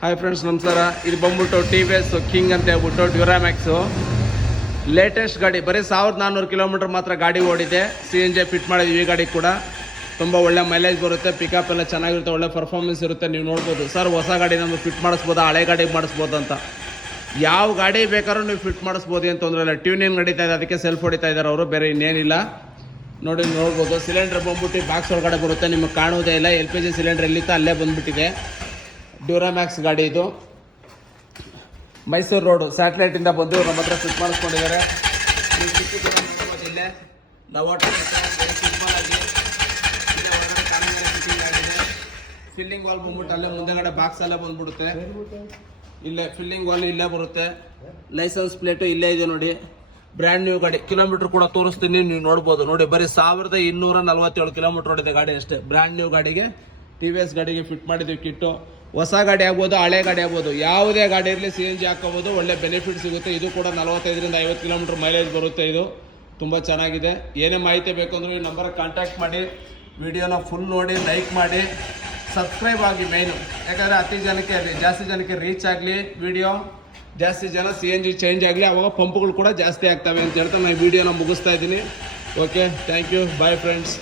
Hi friends, ನಮಸ್ಕಾರ. ಇದು ಬಂದ್ಬಿಟ್ಟು TVS ಕಿಂಗ್ ಅಂತ ಹೇಳ್ಬಿಟ್ಟು ಡ್ಯೂರಾಮ್ಯಾಕ್ಸು ಲೇಟೆಸ್ಟ್ ಗಾಡಿ. ಬರೀ 1400 ಕಿಲೋಮೀಟರ್ ಮಾತ್ರ ಗಾಡಿ ಓಡಿದೆ. CNG ಫಿಟ್ ಮಾಡಿದ್ವಿ. ಈ ಗಾಡಿ ಕೂಡ ತುಂಬ ಒಳ್ಳೆ ಮೈಲೇಜ್ ಬರುತ್ತೆ, ಪಿಕಪ್ ಎಲ್ಲ ಚೆನ್ನಾಗಿರುತ್ತೆ, ಒಳ್ಳೆ ಪರ್ಫಾರ್ಮೆನ್ಸ್ ಇರುತ್ತೆ. ನೀವು ನೋಡ್ಬೋದು. ಸರ್, ಹೊಸ ಗಾಡಿ ನಮಗೆ ಫಿಟ್ ಮಾಡಿಸ್ಬೋದಾ, ಹಳೆ ಗಾಡಿಗೆ ಮಾಡಿಸ್ಬೋದು ಅಂತ. ಯಾವ ಗಾಡಿ ಬೇಕಾದ್ರೂ ನೀವು ಫಿಟ್ ಮಾಡಿಸ್ಬೋದು ಅಂತ ತೊಂದರೆ ಇಲ್ಲ. ಟ್ಯೂನಿಂಗ್ ನಡೀತಾ ಇದೆ, ಅದಕ್ಕೆ ಸೆಲ್ಫ್ ಹೊಡಿತಾ ಇದ್ದಾರೆ ಅವರು, ಬೇರೆ ಇನ್ನೇನಿಲ್ಲ. ನೋಡ್ಬೋದು. ಸಿಲಿಂಡರ್ ಬಂದ್ಬಿಟ್ಟು ಬಾಕ್ಸ್ ಒಳಗಡೆ ಬರುತ್ತೆ, ನಿಮಗೆ ಕಾಣುವುದೇ ಇಲ್ಲ. LPG ಸಿಲಿಂಡರ್ ಎಲ್ಲಿತ್ತು ಅಲ್ಲೇ ಬಂದ್ಬಿಟ್ಟಿದೆ. ಡ್ಯೂರಾಮ್ಯಾಕ್ಸ್ ಗಾಡಿ ಇದು. ಮೈಸೂರು ರೋಡು ಸ್ಯಾಟಲೈಟಿಂದ ಬಂದು ನಮ್ಮ ಹತ್ರ ಫಿಟ್ ಮಾಡಿಸ್ಕೊಂಡಿದ್ದಾರೆ. ಇಲ್ಲೇ ಲವಾಟೋ ಸಿಂಪಲ್ ಆಗಿ ಫಿಟ್ಟಿಂಗ್ ಆಗಿದೆ. ಫಿಲ್ಲಿಂಗ್ ವಾಲ್ ಬಂದ್ಬಿಟ್ಟು ಅಲ್ಲೇ ಮುಂದೆಗಡೆ ಬಾಕ್ಸ್ ಅಲ್ಲೇ ಬಂದ್ಬಿಡುತ್ತೆ. ಇಲ್ಲೇ ಫಿಲ್ಲಿಂಗ್ ವಾಲ್ ಇಲ್ಲೇ ಬರುತ್ತೆ. ಲೈಸೆನ್ಸ್ ಪ್ಲೇಟು ಇಲ್ಲೇ ಇದೆ ನೋಡಿ. ಬ್ರ್ಯಾಂಡ್ ನ್ಯೂ ಗಾಡಿ. ಕಿಲೋಮೀಟರ್ ಕೂಡ ತೋರಿಸ್ತೀನಿ, ನೀವು ನೋಡ್ಬೋದು. ನೋಡಿ, ಬರೀ 1247 ಕಿಲೋಮೀಟರ್ ಓಡಿದೆ ಗಾಡಿ ಅಷ್ಟೇ. ಬ್ರ್ಯಾಂಡ್ ನ್ಯೂ ಗಾಡಿಗೆ, TVS ಗಾಡಿಗೆ ಫಿಟ್ ಮಾಡಿದ್ವಿ ಕಿಟ್ಟು. ಹೊಸ ಗಾಡಿ ಆಗ್ಬೋದು, ಹಳೆ ಗಾಡಿ ಆಗ್ಬೋದು, ಯಾವುದೇ ಗಾಡಿ ಇರಲಿ CNG ಹಾಕೋಬೋದು. ಒಳ್ಳೆ ಬೆನಿಫಿಟ್ ಸಿಗುತ್ತೆ. ಇದು ಕೂಡ 45ರಿಂದ 50 ಕಿಲೋಮೀಟರ್ ಮೈಲೇಜ್ ಬರುತ್ತೆ. ಇದು ತುಂಬ ಚೆನ್ನಾಗಿದೆ. ಏನೇ ಮಾಹಿತಿ ಬೇಕು ಅಂದರೆ ಈ ನಂಬರ್ಗೆ ಕಾಂಟ್ಯಾಕ್ಟ್ ಮಾಡಿ. ವಿಡಿಯೋನ ಫುಲ್ ನೋಡಿ, ಲೈಕ್ ಮಾಡಿ, ಸಬ್ಸ್ಕ್ರೈಬ್ ಆಗಿ ಮೇಯ್ನು. ಯಾಕಂದರೆ ಜಾಸ್ತಿ ಜನಕ್ಕೆ ರೀಚ್ ಆಗಲಿ ವಿಡಿಯೋ, ಜಾಸ್ತಿ ಜನ CNG ಚೇಂಜ್ ಆಗಲಿ, ಅವಾಗ ಪಂಪ್ಗಳು ಕೂಡ ಜಾಸ್ತಿ ಆಗ್ತವೆ ಅಂತ ಹೇಳ್ತಾ ನಾನು ವಿಡಿಯೋನ ಮುಗಿಸ್ತಾ ಇದ್ದೀನಿ. Okay, thank you, bye friends.